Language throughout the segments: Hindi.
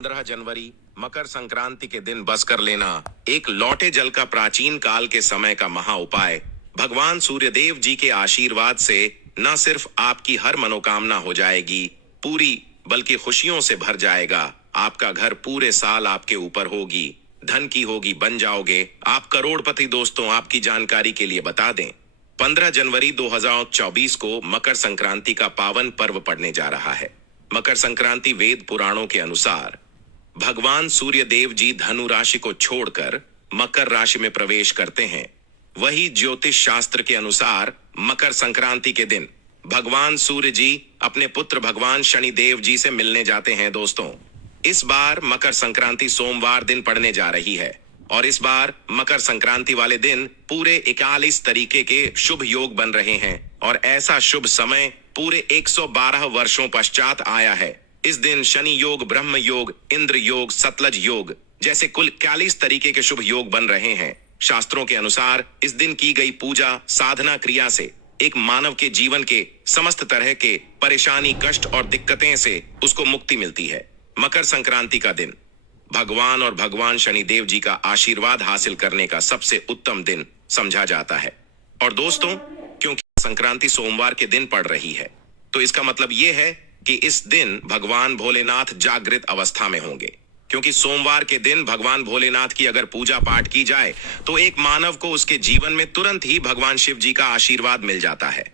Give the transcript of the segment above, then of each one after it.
15 जनवरी मकर संक्रांति के दिन बस कर लेना एक लौटे जल का प्राचीन काल के समय का महा उपाय भगवान सूर्यदेव जी के आशीर्वाद से न सिर्फ आपकी हर मनोकामना हो जाएगी पूरी, बल्कि खुशियों से भर जाएगा। आपका घर पूरे साल आपके ऊपर होगी, धन की होगी, बन जाओगे आप करोड़पति। दोस्तों, आपकी जानकारी के लिए बता दें, 15 जनवरी 2024 को मकर संक्रांति का पावन पर्व पड़ने जा रहा है। मकर संक्रांति वेद पुराणों के अनुसार भगवान सूर्य देव जी धनु राशि को छोड़कर मकर राशि में प्रवेश करते हैं। वही ज्योतिष शास्त्र के अनुसार मकर संक्रांति के दिन भगवान सूर्य जी अपने पुत्र भगवान शनि देव जी से मिलने जाते हैं। दोस्तों, इस बार मकर संक्रांति सोमवार दिन पड़ने जा रही है और इस बार मकर संक्रांति वाले दिन पूरे 41 तरीके के शुभ योग बन रहे हैं और ऐसा शुभ समय पूरे 112 वर्षों पश्चात आया है। इस दिन शनि योग, ब्रह्म योग, इंद्र योग, सतलज योग जैसे कुल 41 तरीके के शुभ योग बन रहे हैं। शास्त्रों के अनुसार इस दिन की गई पूजा साधना क्रिया से एक मानव के जीवन के समस्त तरह के परेशानी, कष्ट और दिक्कतें से उसको मुक्ति मिलती है। मकर संक्रांति का दिन भगवान और भगवान शनि देव जी का आशीर्वाद हासिल करने का सबसे उत्तम दिन समझा जाता है। और दोस्तों, क्योंकि संक्रांति सोमवार के दिन पड़ रही है तो इसका मतलब यह है कि इस दिन भगवान भोलेनाथ जागृत अवस्था में होंगे। क्योंकि सोमवार के दिन भगवान भोलेनाथ की अगर पूजा पाठ की जाए तो एक मानव को उसके जीवन में तुरंत ही भगवान शिव जी का आशीर्वाद मिल जाता है।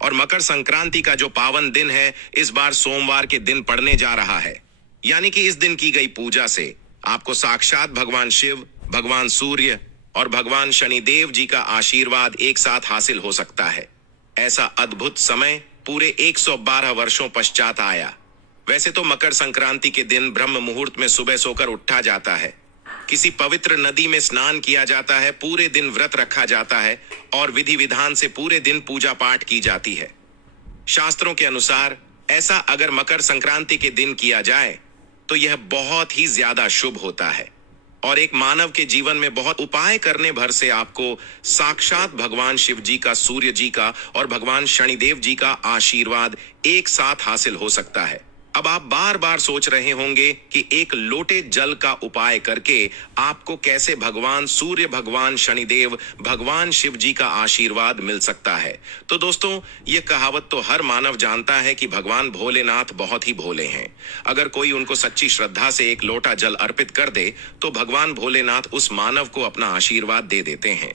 और मकर संक्रांति का जो पावन दिन है इस बार सोमवार के दिन पड़ने जा रहा है, यानी कि इस दिन की गई पूजा से आपको साक्षात भगवान शिव, भगवान सूर्य और भगवान शनिदेव जी का आशीर्वाद एक साथ हासिल हो सकता है। ऐसा अद्भुत समय पूरे 112 वर्षों पश्चात आया। वैसे तो मकर संक्रांति के दिन ब्रह्म मुहूर्त में सुबह सोकर उठा जाता है, किसी पवित्र नदी में स्नान किया जाता है, पूरे दिन व्रत रखा जाता है और विधि विधान से पूरे दिन पूजा पाठ की जाती है। शास्त्रों के अनुसार ऐसा अगर मकर संक्रांति के दिन किया जाए तो यह बहुत ही ज्यादा शुभ होता है और एक मानव के जीवन में बहुत उपाय करने भर से आपको साक्षात भगवान शिव जी का, सूर्य जी का और भगवान शनिदेव जी का आशीर्वाद एक साथ हासिल हो सकता है। अब आप बार बार सोच रहे होंगे कि एक लोटे जल का उपाय करके आपको कैसे भगवान सूर्य, भगवान शनिदेव, भगवान शिव जी का आशीर्वाद मिल सकता है। तो दोस्तों, ये कहावत तो हर मानव जानता है कि भगवान भोलेनाथ बहुत ही भोले हैं। अगर कोई उनको सच्ची श्रद्धा से एक लोटा जल अर्पित कर दे तो भगवान भोलेनाथ उस मानव को अपना आशीर्वाद दे देते हैं।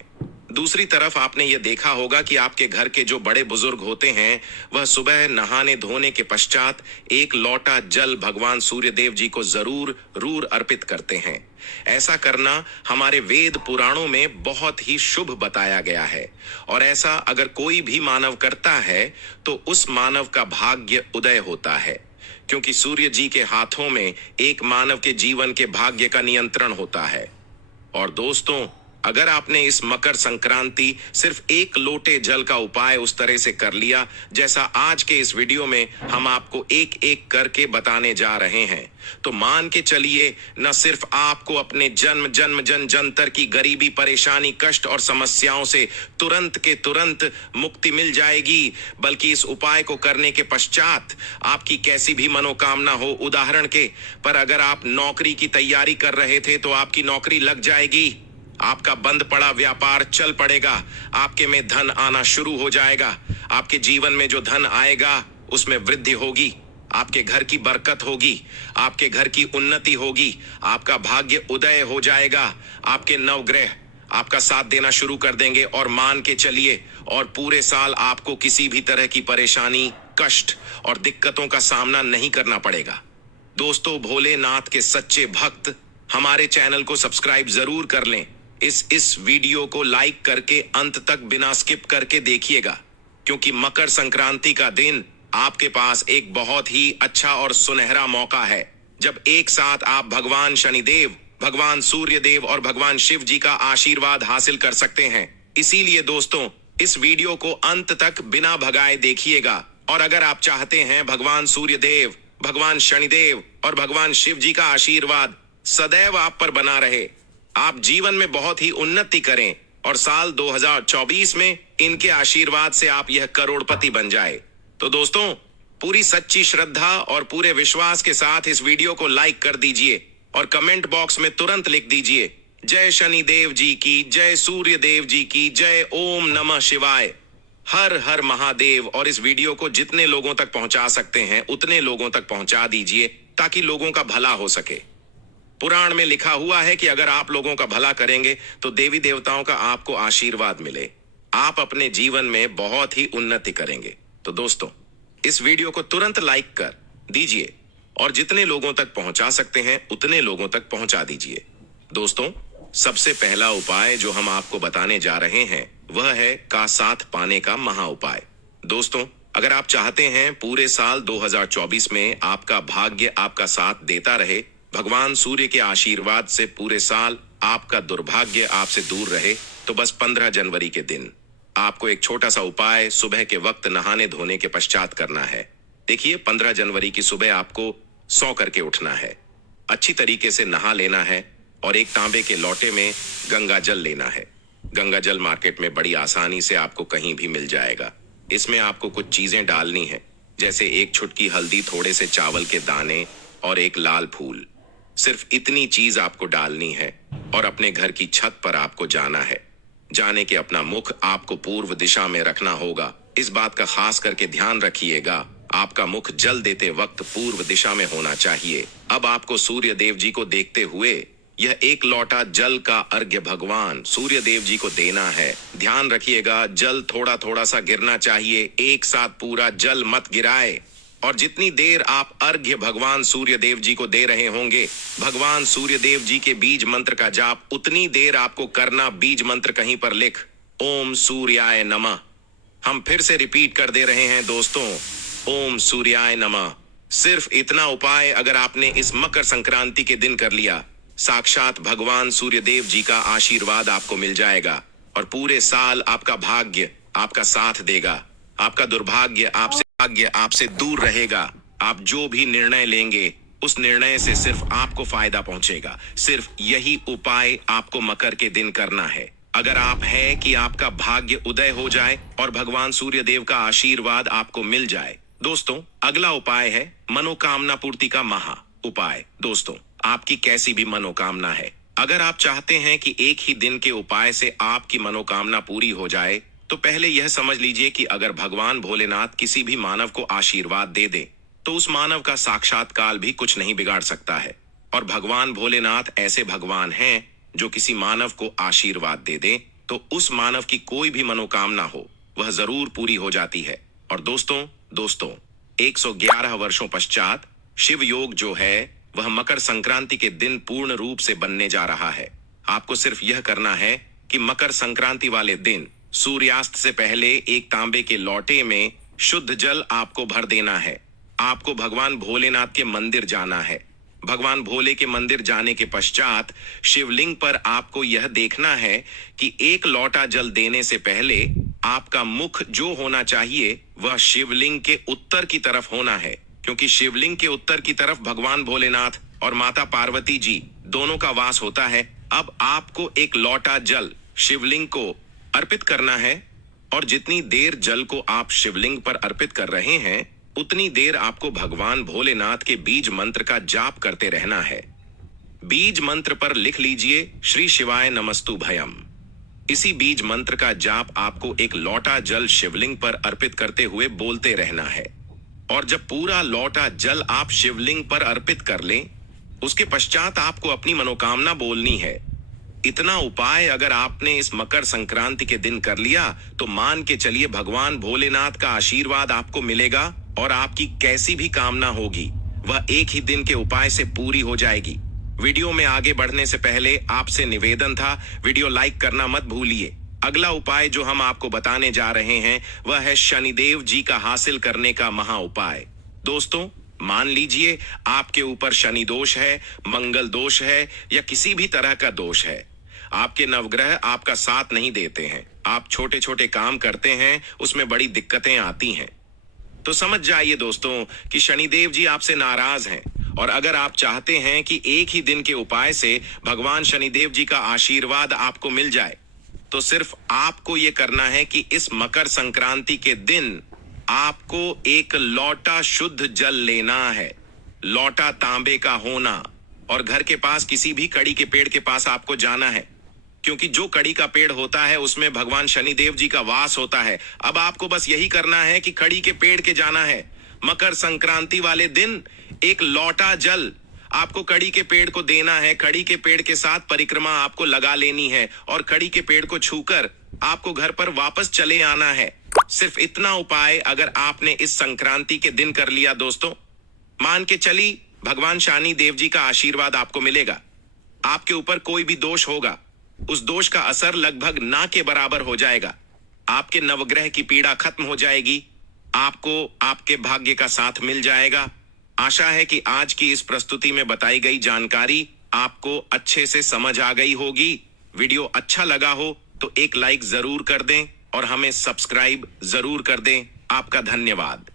दूसरी तरफ आपने ये देखा होगा कि आपके घर के जो बड़े बुजुर्ग होते हैं वह सुबह नहाने धोने के पश्चात एक लोटा जल भगवान सूर्य देव जी को जरूर अर्पित करते हैं। ऐसा करना हमारे वेद पुराणों में बहुत ही शुभ बताया गया है और ऐसा अगर कोई भी मानव करता है तो उस मानव का भाग्य उदय होता है, क्योंकि सूर्य जी के हाथों में एक मानव के जीवन के भाग्य का नियंत्रण होता है। और दोस्तों, अगर आपने इस मकर संक्रांति सिर्फ एक लोटे जल का उपाय उस तरह से कर लिया जैसा आज के इस वीडियो में हम आपको एक एक करके बताने जा रहे हैं, तो मान के चलिए न सिर्फ आपको अपने जन्म जन्तर की गरीबी, परेशानी, कष्ट और समस्याओं से तुरंत के तुरंत मुक्ति मिल जाएगी, बल्कि इस उपाय को करने के पश्चात आपकी कैसी भी मनोकामना हो, उदाहरण के पर अगर आप नौकरी की तैयारी कर रहे थे तो आपकी नौकरी लग जाएगी, आपका बंद पड़ा व्यापार चल पड़ेगा, आपके में धन आना शुरू हो जाएगा, आपके जीवन में जो धन आएगा उसमें वृद्धि होगी, आपके घर की बरकत होगी, आपके घर की उन्नति होगी, आपका भाग्य उदय हो जाएगा, आपके नवग्रह आपका साथ देना शुरू कर देंगे और मान के चलिए और पूरे साल आपको किसी भी तरह की परेशानी, कष्ट और दिक्कतों का सामना नहीं करना पड़ेगा। दोस्तों, भोलेनाथ के सच्चे भक्त हमारे चैनल को सब्सक्राइब जरूर कर लें। इस वीडियो को लाइक करके अंत तक बिना स्किप करके देखिएगा, क्योंकि मकर संक्रांति का दिन आपके पास एक बहुत ही अच्छा और सुनहरा मौका है जब एक साथ आप भगवान शनिदेव, भगवान सूर्य देव और भगवान शिव जी का आशीर्वाद हासिल कर सकते हैं। इसीलिए दोस्तों, इस वीडियो को अंत तक बिना भगाए देखिएगा और अगर आप चाहते हैं भगवान सूर्य देव, भगवान शनिदेव और भगवान शिव जी का आशीर्वाद सदैव आप पर बना रहे, आप जीवन में बहुत ही उन्नति करें और साल 2024 में इनके आशीर्वाद से आप यह करोड़पति बन जाए, तो दोस्तों पूरी सच्ची श्रद्धा और पूरे विश्वास के साथ इस वीडियो को लाइक कर दीजिए और कमेंट बॉक्स में तुरंत लिख दीजिए जय शनि देव जी की जय, सूर्य देव जी की जय, ओम नमः शिवाय, हर हर महादेव। और इस वीडियो को जितने लोगों तक पहुंचा सकते हैं उतने लोगों तक पहुंचा दीजिए ताकि लोगों का भला हो सके। पुराण में लिखा हुआ है कि अगर आप लोगों का भला करेंगे तो देवी देवताओं का आपको आशीर्वाद मिले, आप अपने जीवन में बहुत ही उन्नति करेंगे। तो दोस्तों, इस वीडियो को तुरंत लाइक कर दीजिए और जितने लोगों तक पहुंचा सकते हैं उतने लोगों तक पहुंचा दीजिए। दोस्तों, सबसे पहला उपाय जो हम आपको बताने जा रहे हैं वह है का साथ पाने का महा उपाय। दोस्तों, अगर आप चाहते हैं पूरे साल 2024 में आपका भाग्य आपका साथ देता रहे, भगवान सूर्य के आशीर्वाद से पूरे साल आपका दुर्भाग्य आपसे दूर रहे, तो बस 15 जनवरी के दिन आपको एक छोटा सा उपाय सुबह के वक्त नहाने धोने के पश्चात करना है। देखिए, 15 जनवरी की सुबह आपको 100 करके उठना है, अच्छी तरीके से नहा लेना है और एक तांबे के लोटे में गंगा जल लेना है। गंगा जल मार्केट में बड़ी आसानी से आपको कहीं भी मिल जाएगा। इसमें आपको कुछ चीजें डालनी है, जैसे एक छुटकी हल्दी, थोड़े से चावल के दाने और एक लाल फूल। सिर्फ इतनी चीज आपको डालनी है और अपने घर की छत पर आपको जाना है। जाने के अपना मुख आपको पूर्व दिशा में रखना होगा। इस बात का खास करके ध्यान रखिएगा, आपका मुख जल देते वक्त पूर्व दिशा में होना चाहिए। अब आपको सूर्य देव जी को देखते हुए यह एक लोटा जल का अर्घ्य भगवान सूर्य देव जी को देना है। ध्यान रखिएगा, जल थोड़ा थोड़ा सा गिरना चाहिए, एक साथ पूरा जल मत गिराए। और जितनी देर आप अर्घ्य भगवान सूर्य देव जी को दे रहे होंगे, भगवान सूर्य देव जी के बीज मंत्र का जाप उतनी देर आपको करना। बीज मंत्र कहीं पर लिख ओम सूर्याय नमः। हम फिर से रिपीट कर दे रहे हैं दोस्तों, ओम सूर्याय नमः। सिर्फ इतना उपाय अगर आपने इस मकर संक्रांति के दिन कर लिया, साक्षात भगवान सूर्य देव जी का आशीर्वाद आपको मिल जाएगा और पूरे साल आपका भाग्य आपका साथ देगा। आपका दुर्भाग्य आपसे दूर रहेगा। आप जो भी निर्णय लेंगे उस निर्णय से सिर्फ आपको फायदा पहुंचेगा। सिर्फ यही उपाय आपको मकर के दिन करना है। अगर आप है कि आपका भाग्य उदय हो जाए और भगवान सूर्य देव का आशीर्वाद आपको मिल जाए। दोस्तों, अगला उपाय है मनोकामना पूर्ति का महा उपाय। दोस्तों, आपकी कैसी भी मनोकामना है, अगर आप चाहते हैं कि एक ही दिन के उपाय से आपकी मनोकामना पूरी हो जाए, तो पहले यह समझ लीजिए कि अगर भगवान भोलेनाथ किसी भी मानव को आशीर्वाद दे दे तो उस मानव का साक्षात्कार भी कुछ नहीं बिगाड़ सकता है। और भगवान भोलेनाथ ऐसे भगवान हैं जो किसी मानव को आशीर्वाद दे दे तो उस मानव की कोई भी मनोकामना हो वह जरूर पूरी हो जाती है। और दोस्तों 111 वर्षों पश्चात शिव योग जो है वह मकर संक्रांति के दिन पूर्ण रूप से बनने जा रहा है। आपको सिर्फ यह करना है कि मकर संक्रांति वाले दिन सूर्यास्त से पहले एक तांबे के लोटे में शुद्ध जल आपको भर देना है। आपको भगवान भोलेनाथ के मंदिर जाना है। भगवान भोले के मंदिर जाने के पश्चात शिवलिंग पर आपको यह देखना है कि एक लोटा जल देने से पहले आपका मुख जो होना चाहिए वह शिवलिंग के उत्तर की तरफ होना है, क्योंकि शिवलिंग के उत्तर की तरफ भगवान भोलेनाथ और माता पार्वती जी दोनों का वास होता है। अब आपको एक लोटा जल शिवलिंग को अर्पित करना है और जितनी देर जल को आप शिवलिंग पर अर्पित कर रहे हैं उतनी देर आपको भगवान भोलेनाथ के बीज मंत्र का जाप करते रहना है। बीज मंत्र पर लिख लीजिए श्री शिवाय नमस्तु भयम। इसी बीज मंत्र का जाप आपको एक लोटा जल शिवलिंग पर अर्पित करते हुए बोलते रहना है। और जब पूरा लोटा जल आप शिवलिंग पर अर्पित कर लें, उसके पश्चात आपको अपनी मनोकामना बोलनी है। इतना उपाय अगर आपने इस मकर संक्रांति के दिन कर लिया तो मान के चलिए भगवान भोलेनाथ का आशीर्वाद आपको मिलेगा और आपकी कैसी भी कामना होगी वह एक ही दिन के उपाय से पूरी हो जाएगी। वीडियो में आगे बढ़ने से पहले आपसे निवेदन था, वीडियो लाइक करना मत भूलिए। अगला उपाय जो हम आपको बताने जा रहे हैं वह है शनिदेव जी का हासिल करने का महा उपाय। दोस्तों, मान लीजिए आपके ऊपर शनि दोष है, मंगल दोष है या किसी भी तरह का दोष है, आपके नवग्रह आपका साथ नहीं देते हैं, आप छोटे छोटे काम करते हैं उसमें बड़ी दिक्कतें आती हैं, तो समझ जाइए दोस्तों कि शनिदेव जी आपसे नाराज हैं। और अगर आप चाहते हैं कि एक ही दिन के उपाय से भगवान शनिदेव जी का आशीर्वाद आपको मिल जाए, तो सिर्फ आपको यह करना है कि इस मकर संक्रांति के दिन आपको एक लौटा शुद्ध जल लेना है। लौटा तांबे का होना, और घर के पास किसी भी कड़ी के पेड़ के पास आपको जाना है, क्योंकि जो कड़ी का पेड़ होता है उसमें भगवान शनिदेव जी का वास होता है। अब आपको बस यही करना है कि कड़ी के पेड़ के जाना है। मकर संक्रांति वाले दिन एक लौटा जल आपको कड़ी के पेड़ को देना है। कड़ी के पेड़ के साथ परिक्रमा आपको लगा लेनी है और कड़ी के पेड़ को छूकर आपको घर पर वापस चले आना है। सिर्फ इतना उपाय अगर आपने इस संक्रांति के दिन कर लिया दोस्तों, मान के चली भगवान शनि देव जी का आशीर्वाद आपको मिलेगा। आपके ऊपर कोई भी दोष होगा, उस दोष का असर लगभग ना के बराबर हो जाएगा। आपके नवग्रह की पीड़ा खत्म हो जाएगी। आपको आपके भाग्य का साथ मिल जाएगा। आशा है कि आज की इस प्रस्तुति में बताई गई जानकारी आपको अच्छे से समझ आ गई होगी। वीडियो अच्छा लगा हो तो एक लाइक जरूर कर दें और हमें सब्सक्राइब जरूर कर दें। आपका धन्यवाद।